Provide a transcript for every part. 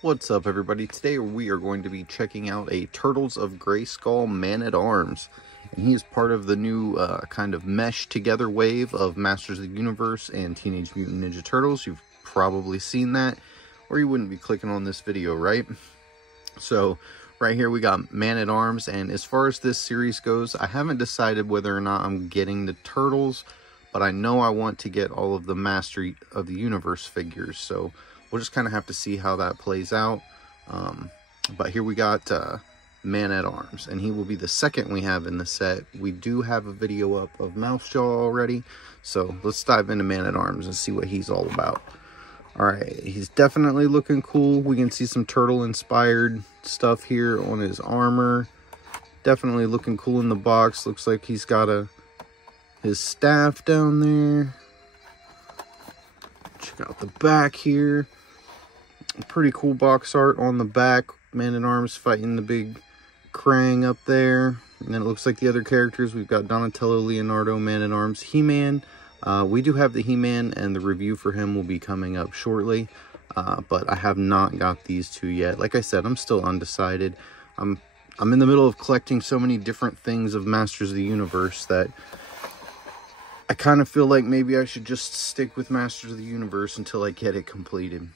What's up, everybody? Today we are going to be checking out a Turtles of Grayskull Man-at-Arms. And he is part of the new kind of mesh together wave of Masters of the Universe and Teenage Mutant Ninja Turtles. You've probably seen that, or you wouldn't be clicking on this video, right? So right here we got Man-at-Arms, and as far as this series goes, I haven't decided whether or not I'm getting the Turtles, but I know I want to get all of the Master of the Universe figures, so we'll just kind of have to see how that plays out. But here we got Man-at-Arms, and he will be the second we have in the set. We do have a video up of Mousejaw already, so let's dive into Man-at-Arms and see what he's all about. Alright, he's definitely looking cool. We can see some turtle-inspired stuff here on his armor. Definitely looking cool in the box. Looks like he's got his staff down there. Check out the back here. Pretty cool box art on the back. Man-at-Arms fighting the big Krang up there. And then it looks like the other characters. We've got Donatello, Leonardo, Man-at-Arms, He-Man. We do have the He-Man, and the review for him will be coming up shortly. But I have not got these two yet. Like I said, I'm still undecided. I'm in the middle of collecting so many different things of Masters of the Universe that I kind of feel like maybe I should just stick with Masters of the Universe until I get it completed.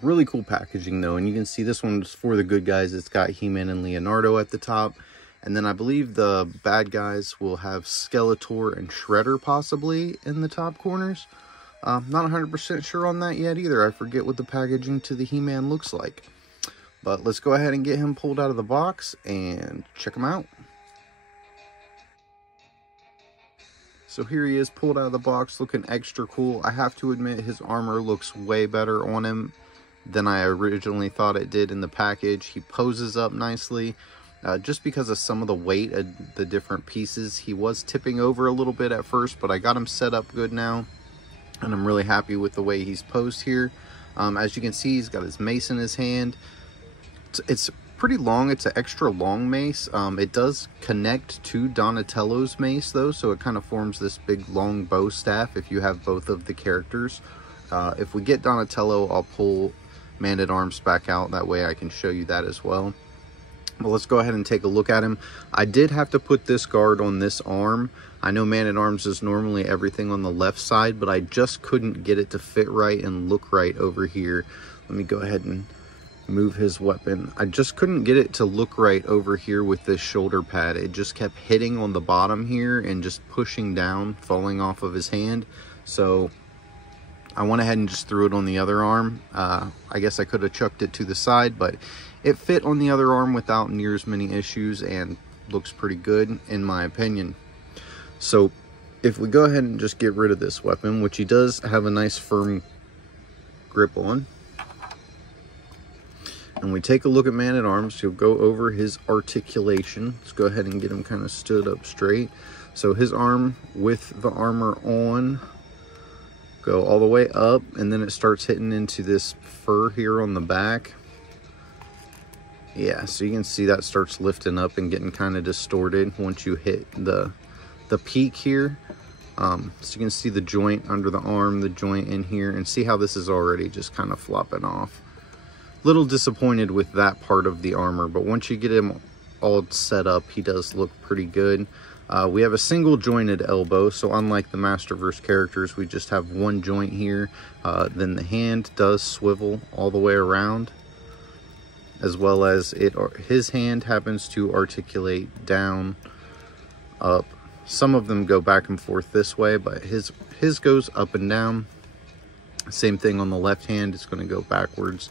Really cool packaging though, and you can see this one's for the good guys. It's got He-Man and Leonardo at the top, and then I believe the bad guys will have Skeletor and Shredder possibly in the top corners. Not 100% sure on that yet either. I forget what the packaging to the He-Man looks like. But let's go ahead and get him pulled out of the box and check him out. So here he is pulled out of the box, looking extra cool. I have to admit his armor looks way better on him than I originally thought it did in the package. He poses up nicely. Just because of some of the weight of the different pieces, he was tipping over a little bit at first, but I got him set up good now, and I'm really happy with the way he's posed here. As you can see, he's got his mace in his hand. It's pretty long. It's an extra long mace. It does connect to Donatello's mace though, so it kind of forms this big long bow staff if you have both of the characters. If we get Donatello, I'll pull Man-at-Arms back out. That way I can show you that as well. But let's go ahead and take a look at him. I did have to put this guard on this arm. I know Man-at-Arms is normally everything on the left side, but I just couldn't get it to fit right and look right over here. Let me go ahead and move his weapon. I just couldn't get it to look right over here with this shoulder pad. It just kept hitting on the bottom here and just pushing down, falling off of his hand. So I went ahead and just threw it on the other arm. I guess I could have chucked it to the side, but it fit on the other arm without near as many issues and looks pretty good in my opinion. So if we go ahead and just get rid of this weapon, which he does have a nice firm grip on, and we take a look at Man-at-Arms, he'll go over his articulation. Let's go ahead and get him kind of stood up straight. So his arm with the armor on, go all the way up, and then it starts hitting into this fur here on the back. Yeah, so you can see that starts lifting up and getting kind of distorted once you hit the peak here. So you can see the joint under the arm, the joint in here, and see how this is already just kind of flopping off. Little disappointed with that part of the armor, but once you get him all set up, he does look pretty good. We have a single jointed elbow, so unlike the Masterverse characters, we just have one joint here. Then the hand does swivel all the way around, as well as his hand happens to articulate down, up. Some of them go back and forth this way, but his goes up and down. Same thing on the left hand, it's going to go backwards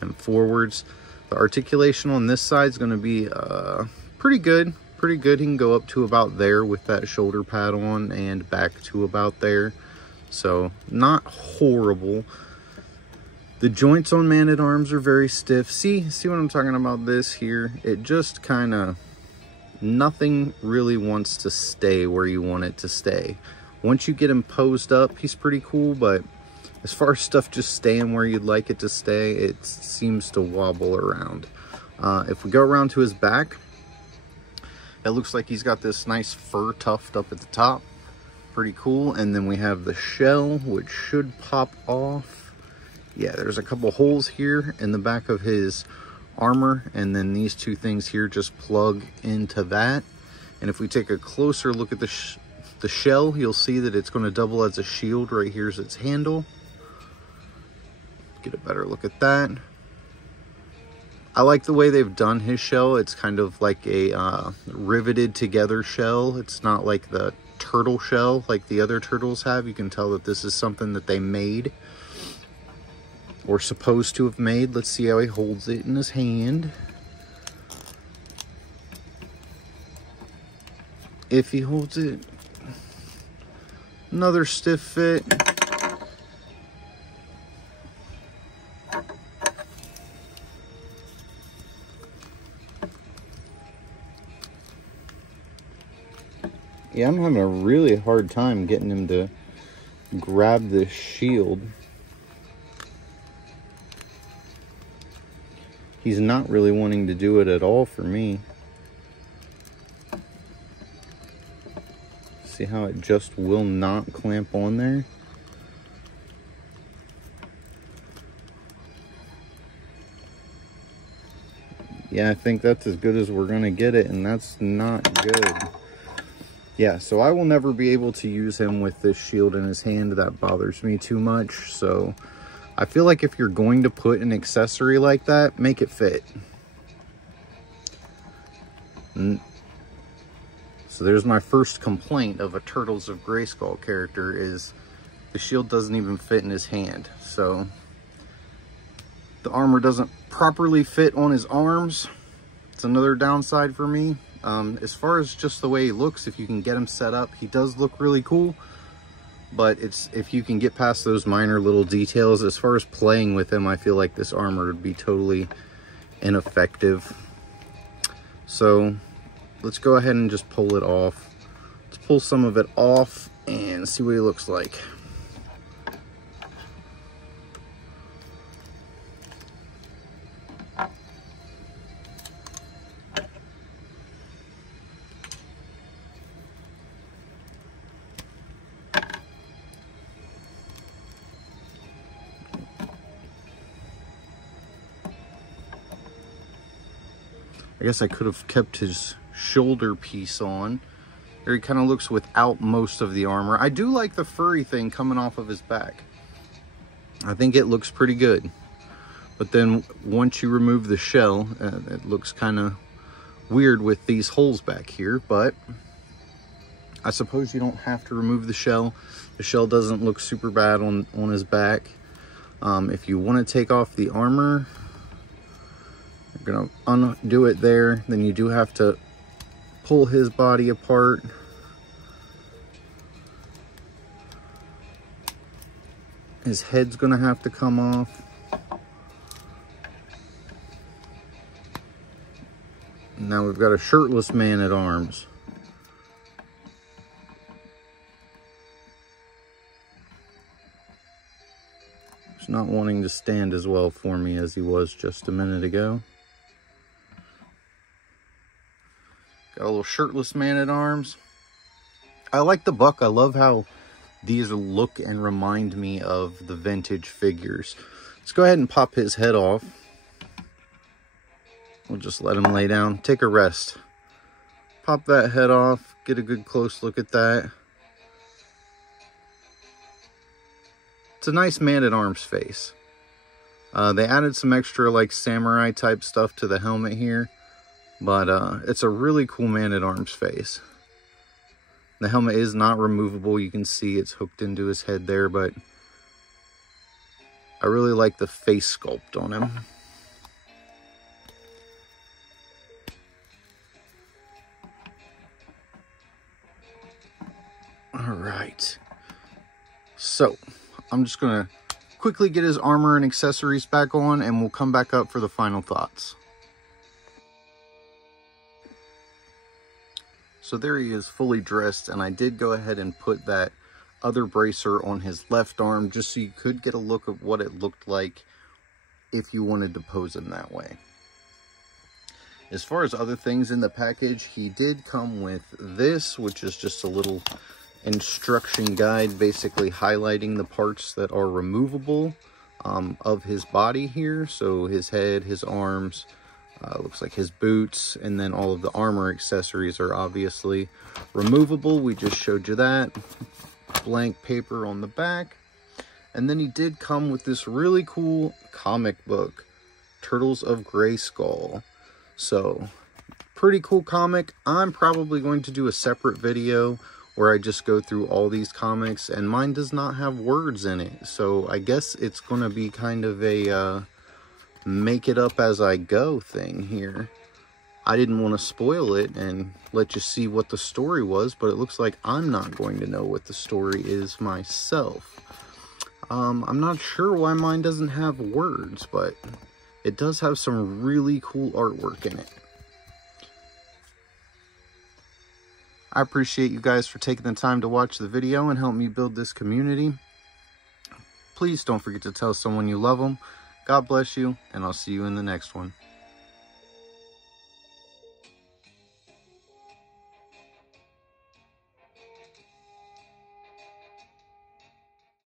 and forwards. The articulation on this side is going to be pretty good. He can go up to about there with that shoulder pad on and back to about there. So not horrible. The joints on Man-at-Arms are very stiff. See what I'm talking about this here? It just kind of, nothing really wants to stay where you want it to stay. Once you get him posed up, he's pretty cool, but as far as stuff just staying where you'd like it to stay, it seems to wobble around. If we go around to his back, it looks like he's got this nice fur tuft up at the top. Pretty cool. And then we have the shell, which should pop off Yeah, there's a couple holes here in the back of his armor, and then these two things here just plug into that. And if we take a closer look at the shell, you'll see that it's going to double as a shield. Right here's its handle. Get a better look at that. I like the way they've done his shell. It's kind of like a riveted together shell. It's not like the turtle shell like the other turtles have. You can tell that this is something that they made, or supposed to have made. Let's see how he holds it in his hand. If he holds it, another stiff fit. Yeah, I'm having a really hard time getting him to grab this shield. He's not really wanting to do it at all for me. See how it just will not clamp on there? Yeah, I think that's as good as we're gonna get it, and that's not good. Yeah, so I will never be able to use him with this shield in his hand. That bothers me too much. So I feel like if you're going to put an accessory like that, make it fit. So there's my first complaint of a Turtles of Grayskull character, is the shield doesn't even fit in his hand. So the armor doesn't properly fit on his arms. It's another downside for me. As far as just the way he looks, if you can get him set up, he does look really cool. But it's, if you can get past those minor little details, as far as playing with him, I feel like this armor would be totally ineffective. So let's go ahead and just pull it off. Let's pull some of it off and see what he looks like. I guess I could have kept his shoulder piece on. There he kind of looks without most of the armor. I do like the furry thing coming off of his back. I think it looks pretty good. But then once you remove the shell, it looks kind of weird with these holes back here. But I suppose you don't have to remove the shell. The shell doesn't look super bad on his back. If you want to take off the armor, you're gonna undo it there. Then you do have to pull his body apart. His head's gonna have to come off. Now we've got a shirtless man at arms. He's not wanting to stand as well for me as he was just a minute ago. Got a little shirtless man at arms. I like the buck. I love how these look and remind me of the vintage figures. Let's go ahead and pop his head off. We'll just let him lay down, take a rest. Pop that head off, get a good close look at that. It's a nice man-at-arms face. They added some extra like samurai type stuff to the helmet here. But it's a really cool man-at-arms face. The helmet is not removable. You can see it's hooked into his head there, but I really like the face sculpt on him. All right. So I'm just going to quickly get his armor and accessories back on, and we'll come back up for the final thoughts. So there he is, fully dressed, and I did go ahead and put that other bracer on his left arm just so you could get a look at what it looked like if you wanted to pose him that way. As far as other things in the package, he did come with this, which is just a little instruction guide basically highlighting the parts that are removable. of his body here. So his head, his arms, looks like his boots, and then all of the armor accessories are obviously removable. We just showed you that. Blank paper on the back. And then he did come with this really cool comic book, Turtles of Grayskull. So, pretty cool comic. I'm probably going to do a separate video where I just go through all these comics, and mine does not have words in it. So, I guess it's going to be kind of a make it up as I go thing here. I didn't want to spoil it and let you see what the story was, but it looks like I'm not going to know what the story is myself. I'm not sure why mine doesn't have words, but it does have some really cool artwork in it. I appreciate you guys for taking the time to watch the video and help me build this community. Please don't forget to tell someone you love them. God bless you, and I'll see you in the next one.